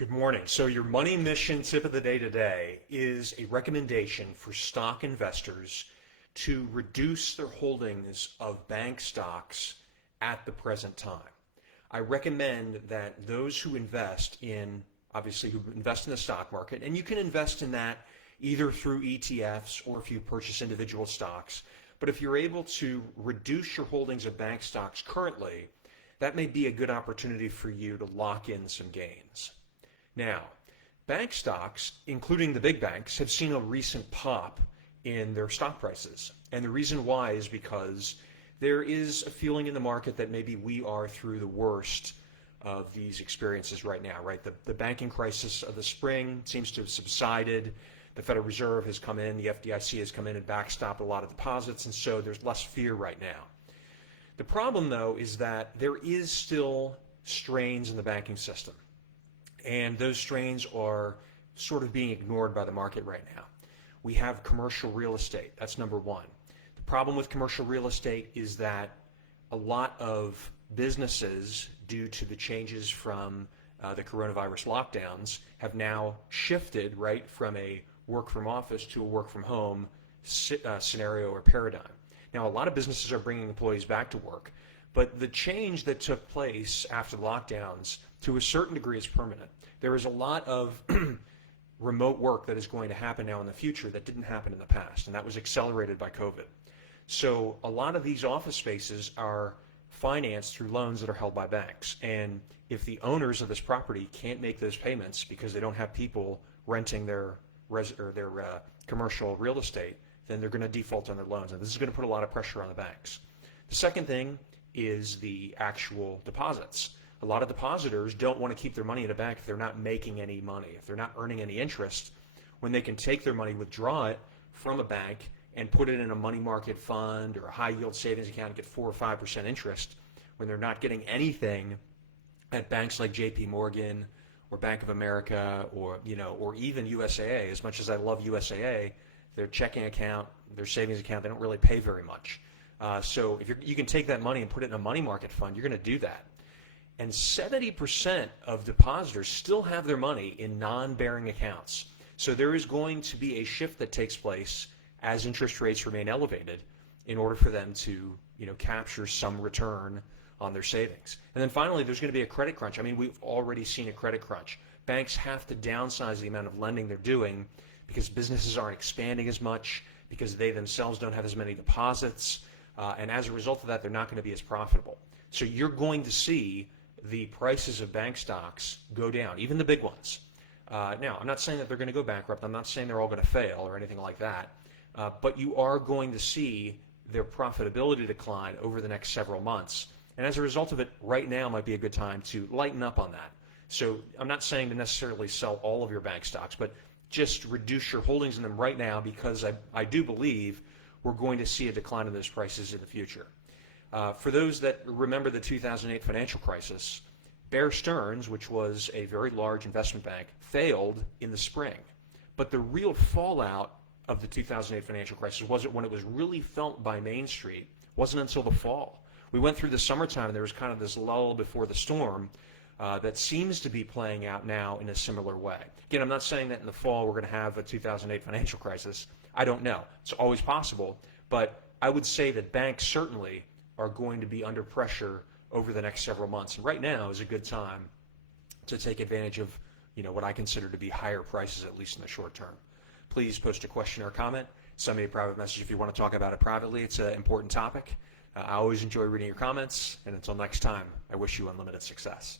Good morning. So your money mission tip of the day today is a recommendation for stock investors to reduce their holdings of bank stocks at the present time. I recommend that those who invest in, obviously who invest in the stock market, and you can invest in that either through ETFs or if you purchase individual stocks, but if you're able to reduce your holdings of bank stocks currently, that may be a good opportunity for you to lock in some gains. Now, bank stocks, including the big banks, have seen a recent pop in their stock prices. And the reason why is because there is a feeling in the market that maybe we are through the worst of these experiences right now, right? The banking crisis of the spring seems to have subsided. The Federal Reserve has come in, the FDIC has come in and backstopped a lot of deposits, and so there's less fear right now. The problem, though, is that there is still strains in the banking system. And those strains are sort of being ignored by the market right now. We have commercial real estate. That's number one. The problem with commercial real estate is that a lot of businesses, due to the changes from the coronavirus lockdowns, have now shifted right from a work from office to a work from home scenario or paradigm. Now, a lot of businesses are bringing employees back to work, but the change that took place after the lockdowns, to a certain degree, is permanent. There is a lot of remote work that is going to happen now in the future that didn't happen in the past, and that was accelerated by COVID. So a lot of these office spaces are financed through loans that are held by banks. And if the owners of this property can't make those payments because they don't have people renting their commercial real estate, then they're going to default on their loans. And this is going to put a lot of pressure on the banks. The second thing is the actual deposits. A lot of depositors don't want to keep their money in a bank if they're not making any money, if they're not earning any interest, when they can take their money, withdraw it from a bank, and put it in a money market fund or a high yield savings account and get 4 or 5% interest when they're not getting anything at banks like JP Morgan or Bank of America or even USAA. As much as I love USAA, their checking account, their savings account, they don't really pay very much. So if you can take that money and put it in a money market fund, you're going to do that. And 70% of depositors still have their money in non-bearing accounts. So there is going to be a shift that takes place as interest rates remain elevated in order for them to capture some return on their savings. And then finally, there's going to be a credit crunch. I mean, we've already seen a credit crunch. Banks have to downsize the amount of lending they're doing because businesses aren't expanding as much, because they themselves don't have as many deposits. And as a result of that, they're not going to be as profitable. So you're going to see the prices of bank stocks go down, even the big ones. Now, I'm not saying that they're going to go bankrupt. I'm not saying they're all going to fail or anything like that. But you are going to see their profitability decline over the next several months. And as a result of it, right now might be a good time to lighten up on that. So I'm not saying to necessarily sell all of your bank stocks, but just reduce your holdings in them right now, because I do believe we're going to see a decline in those prices in the future. For those that remember the 2008 financial crisis, Bear Stearns, which was a very large investment bank, failed in the spring. But the real fallout of the 2008 financial crisis wasn't when it was really felt by Main Street, wasn't until the fall. We went through the summertime and there was kind of this lull before the storm that seems to be playing out now in a similar way. Again, I'm not saying that in the fall we're going to have a 2008 financial crisis. I don't know. It's always possible. But I would say that banks certainly are going to be under pressure over the next several months. And right now is a good time to take advantage of what I consider to be higher prices, at least in the short term. Please post a question or comment. Send me a private message if you want to talk about it privately. It's an important topic. I always enjoy reading your comments. And until next time, I wish you unlimited success.